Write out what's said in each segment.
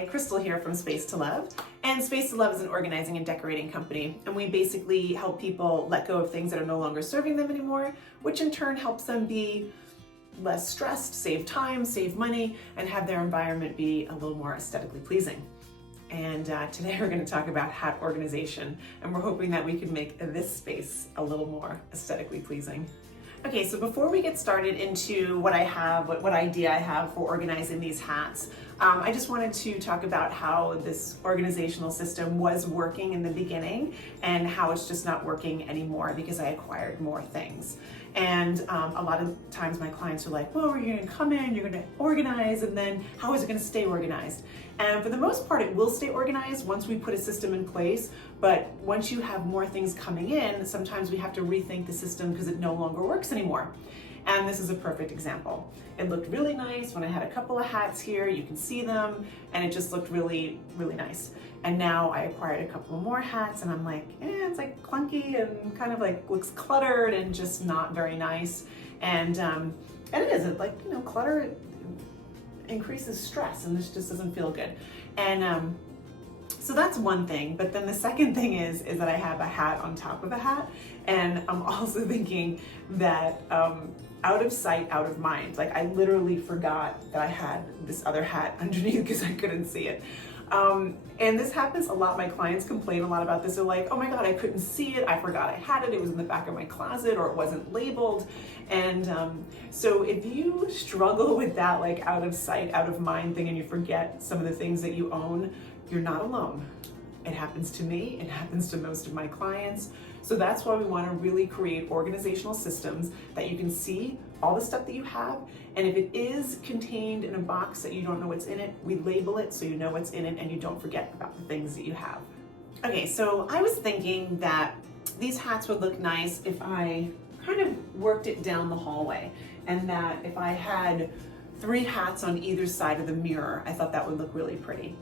Hi, Crystal here from Space to Love. And Space to Love is an organizing and decorating company, and we basically help people let go of things that are no longer serving them anymore, which in turn helps them be less stressed, save time, save money, and have their environment be a little more aesthetically pleasing. And today we're going to talk about hat organization, and we're hoping that we can make this space a little more aesthetically pleasing. Okay, so before we get started into what I have, what idea I have for organizing these hats, I just wanted to talk about how this organizational system was working in the beginning and how it's just not working anymore because I acquired more things. And a lot of times my clients are like, well, you're gonna come in, you're gonna organize, and then how is it gonna stay organized? And for the most part, it will stay organized once we put a system in place, but once you have more things coming in, sometimes we have to rethink the system because it no longer works anymore. And this is a perfect example. It looked really nice when I had a couple of hats here, you can see them, and it just looked really, really nice. And now I acquired a couple more hats and I'm like, it's like clunky and kind of like looks cluttered and just not very nice. And it is, like, you know, clutter increases stress and this just doesn't feel good. And so that's one thing, but then the second thing is that I have a hat on top of a hat, and I'm also thinking that out of sight, out of mind. Like, I literally forgot that I had this other hat underneath because I couldn't see it. And this happens a lot. My clients complain a lot about this. They're like, oh my God, I couldn't see it. I forgot I had it. It was in the back of my closet, or it wasn't labeled. And so if you struggle with that, like out of sight, out of mind thing, and you forget some of the things that you own, you're not alone. It happens to me. It happens to most of my clients. So that's why we want to really create organizational systems that you can see all the stuff that you have. And if it is contained in a box that you don't know what's in it, we label it so you know what's in it and you don't forget about the things that you have. Okay, so I was thinking that these hats would look nice if I kind of worked it down the hallway, and that if I had 3 hats on either side of the mirror, I thought that would look really pretty.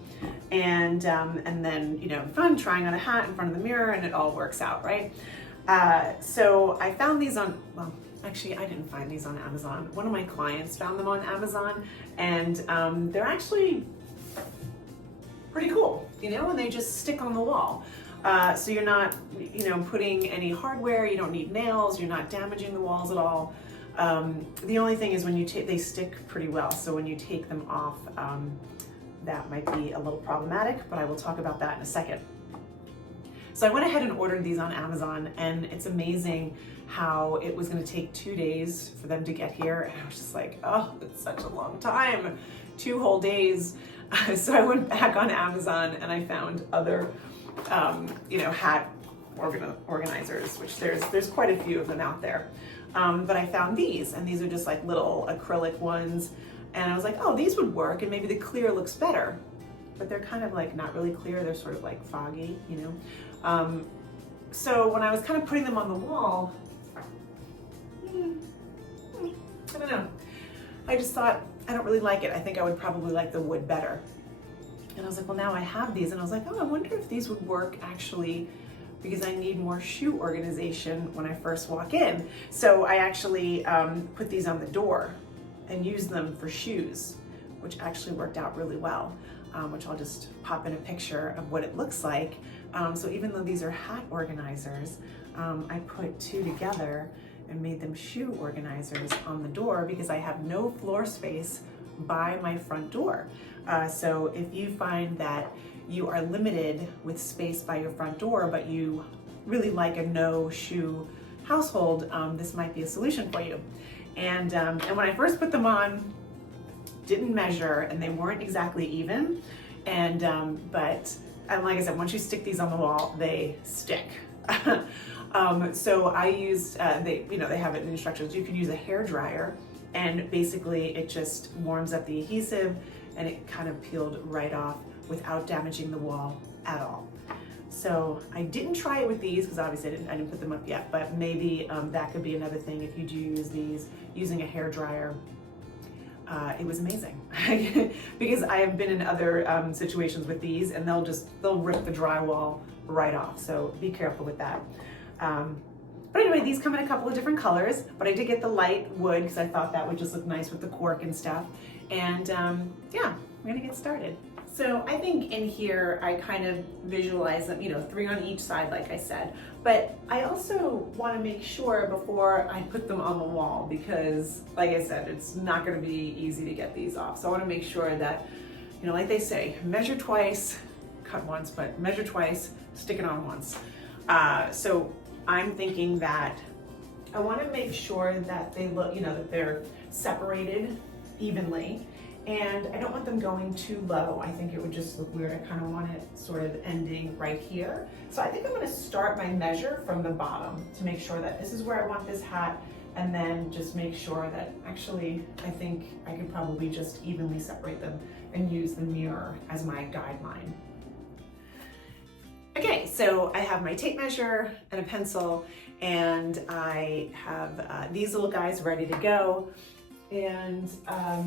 And then, you know, fun trying on a hat in front of the mirror, and it all works out, right? So I found these on, well, actually I didn't find these on Amazon. One of my clients found them on Amazon, and they're actually pretty cool, you know, and they just stick on the wall. So you're not, you know, putting any hardware, you don't need nails, you're not damaging the walls at all. The only thing is when you they stick pretty well, so when you take them off, that might be a little problematic, but I will talk about that in a second. So I went ahead and ordered these on Amazon, and it's amazing how it was going to take 2 days for them to get here, and I was just like, oh, it's such a long time, 2 whole days. So I went back on Amazon and I found other, you know, hat organizers, which there's quite a few of them out there. But I found these, and these are just like little acrylic ones. And I was like, oh, these would work, and maybe the clear looks better. But they're kind of like not really clear, they're sort of like foggy, you know? So when I was kind of putting them on the wall, I don't know. I just thought, I don't really like it. I think I would probably like the wood better. And I was like, well, now I have these, and I was like, oh, I wonder if these would work actually, because I need more shoe organization when I first walk in. So I actually put these on the door and used them for shoes, which actually worked out really well, which I'll just pop in a picture of what it looks like. So even though these are hat organizers, I put 2 together and made them shoe organizers on the door because I have no floor space by my front door. So if you find that you are limited with space by your front door, but you really like a no shoe household, this might be a solution for you. And when I first put them on, didn't measure, and they weren't exactly even. And but like I said, once you stick these on the wall, they stick. So I used, they have it in the instructions. You can use a hair dryer, and basically it just warms up the adhesive, and it kind of peeled right off without damaging the wall at all. So I didn't try it with these because obviously I didn't put them up yet, but maybe that could be another thing if you do use these using a hair dryer. It was amazing because I have been in other situations with these, and they'll rip the drywall right off. So be careful with that. But anyway, these come in a couple of different colors, but I did get the light wood because I thought that would just look nice with the cork and stuff. And yeah, we're gonna get started. So I think in here, I kind of visualize them, 3 on each side, like I said. But I also want to make sure before I put them on the wall, because like I said, it's not going to be easy to get these off. So I want to make sure that, like they say, measure twice, cut once, but measure twice, stick it on once. So I'm thinking that I want to make sure that they look, that they're separated evenly. And I don't want them going too low. I think it would just look weird. I kind of want it sort of ending right here. So I think I'm going to start my measure from the bottom to make sure that this is where I want this hat, and then just make sure that actually I think I could probably just evenly separate them and use the mirror as my guideline. Okay, so I have my tape measure and a pencil, and I have these little guys ready to go. And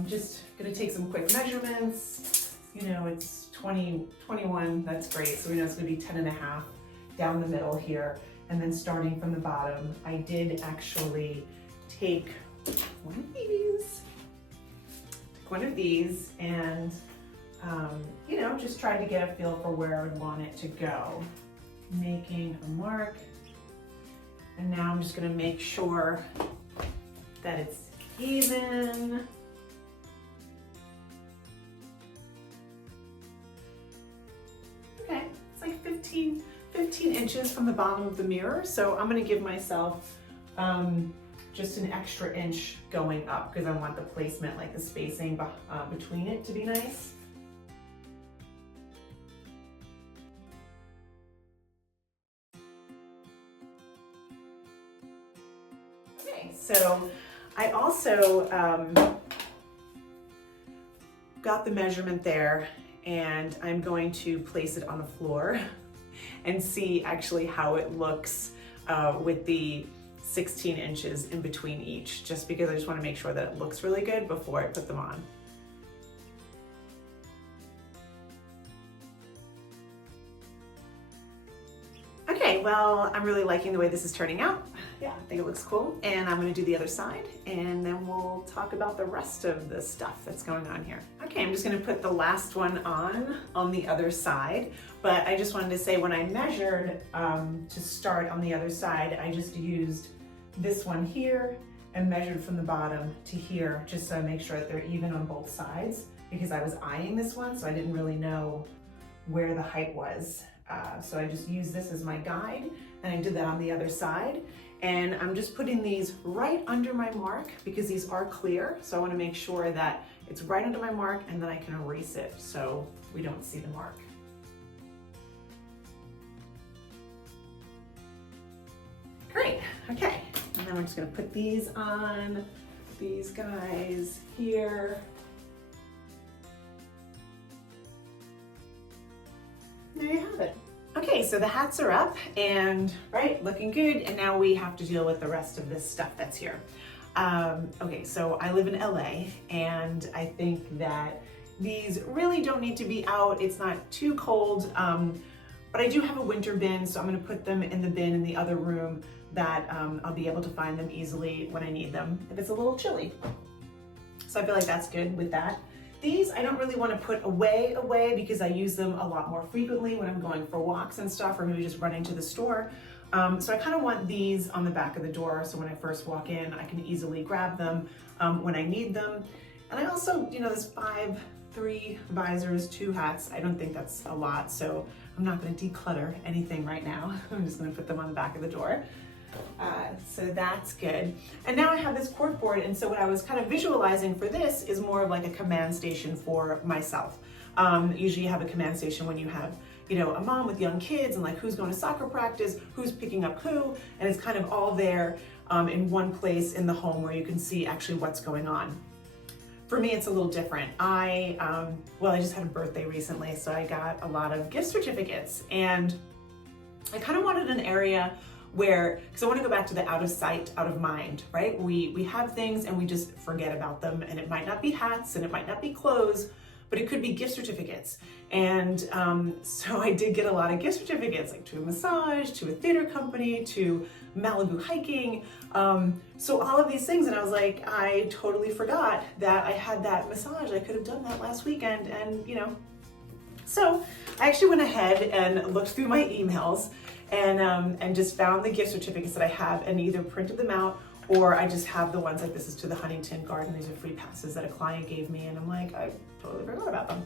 just gonna take some quick measurements. It's 20, 21, that's great. So we know it's gonna be 10.5 down the middle here. And then starting from the bottom, I did actually take one of these and, just try to get a feel for where I would want it to go. Making a mark. And now I'm just gonna make sure that it's even. Okay, it's like 15 inches from the bottom of the mirror. So I'm gonna give myself just an extra inch going up because I want the placement, like the spacing between it to be nice. Okay, so I also got the measurement there, and I'm going to place it on the floor and see actually how it looks with the 16 inches in between each, just because I just want to make sure that it looks really good before I put them on. Okay, well, I'm really liking the way this is turning out. Yeah, I think it looks cool. And I'm gonna do the other side, and then we'll talk about the rest of the stuff that's going on here. Okay, I'm just gonna put the last one on the other side, but I just wanted to say when I measured to start on the other side, I just used this one here and measured from the bottom to here, just so I make sure that they're even on both sides, because I was eyeing this one, so I didn't really know where the height was. So I just used this as my guide, and I did that on the other side. And I'm just putting these right under my mark because these are clear. So I want to make sure that it's right under my mark, and then I can erase it so we don't see the mark. Great, okay. And then we're just gonna put these on, these guys here. There you have it. Okay, so the hats are up and looking good. And now we have to deal with the rest of this stuff that's here. Okay, so I live in LA, and I think that these really don't need to be out. It's not too cold, but I do have a winter bin, so I'm gonna put them in the bin in the other room that I'll be able to find them easily when I need them if it's a little chilly. So I feel like that's good with that. These I don't really want to put away because I use them a lot more frequently when I'm going for walks and stuff, or maybe just running to the store. So I kind of want these on the back of the door, so when I first walk in, I can easily grab them when I need them. And I also, this 3 visors, 2 hats, I don't think that's a lot, so I'm not going to declutter anything right now. I'm just going to put them on the back of the door. So that's good. And now I have this cork board, and so what I was kind of visualizing for this is more of like a command station for myself. Usually you have a command station when you have, a mom with young kids, and like who's going to soccer practice, who's picking up who, and it's kind of all there in one place in the home where you can see actually what's going on. For me, it's a little different. I just had a birthday recently, so I got a lot of gift certificates, and I kind of wanted an area because I want to go back to the out of sight, out of mind, right? We have things and we just forget about them, and it might not be hats and it might not be clothes, but it could be gift certificates. And so I did get a lot of gift certificates, like to a massage, to a theater company, to Malibu hiking. So all of these things, and I was like, I totally forgot that I had that massage. I could have done that last weekend, and So I actually went ahead and looked through my emails and just found the gift certificates that I have and either printed them out, or I just have the ones like this is to the Huntington Garden. These are free passes that a client gave me, and I'm like, I totally forgot about them.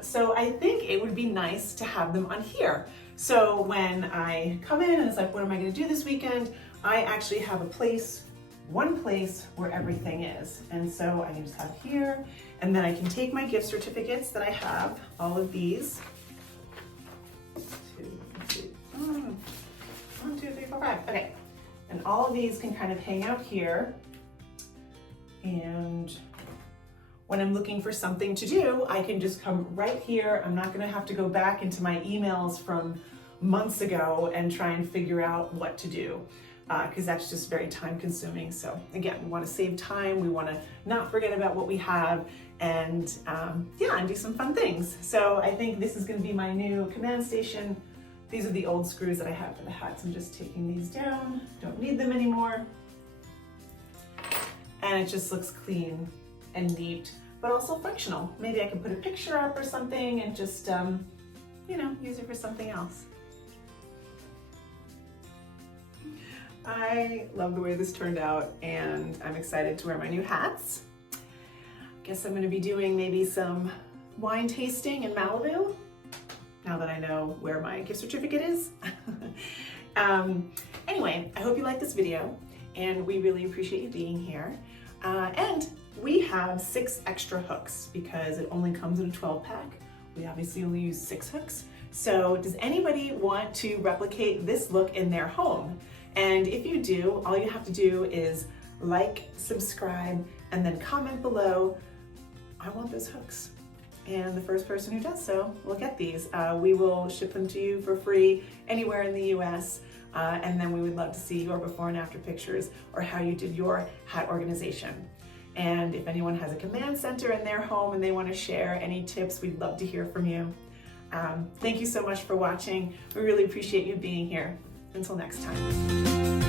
So I think it would be nice to have them on here. So when I come in and it's like, what am I gonna do this weekend? I actually have one place where everything is. And so I can just have here, and then I can take my gift certificates that I have, all of these. 1, 2, 3, 4, 5. Okay. And all of these can kind of hang out here. And when I'm looking for something to do, I can just come right here. I'm not gonna have to go back into my emails from months ago and try and figure out what to do, because that's just very time consuming. So again, we wanna save time. We wanna not forget about what we have, and yeah, and do some fun things. So I think this is gonna be my new command station. These are the old screws that I have for the hats. I'm just taking these down. Don't need them anymore. And it just looks clean and neat, but also functional. Maybe I can put a picture up or something and just, you know, use it for something else. I love the way this turned out, and I'm excited to wear my new hats. Guess I'm gonna be doing maybe some wine tasting in Malibu, now that I know where my gift certificate is. Anyway, I hope you liked this video, and we really appreciate you being here. And we have 6 extra hooks because it only comes in a 12-pack. We obviously only use 6 hooks. So does anybody want to replicate this look in their home? And if you do, all you have to do is like, subscribe, and then comment below, I want those hooks. And the first person who does so will get these. We will ship them to you for free anywhere in the US. And then we would love to see your before and after pictures, or how you did your hat organization. And if anyone has a command center in their home and they want to share any tips, we'd love to hear from you. Thank you so much for watching. We really appreciate you being here. Until next time.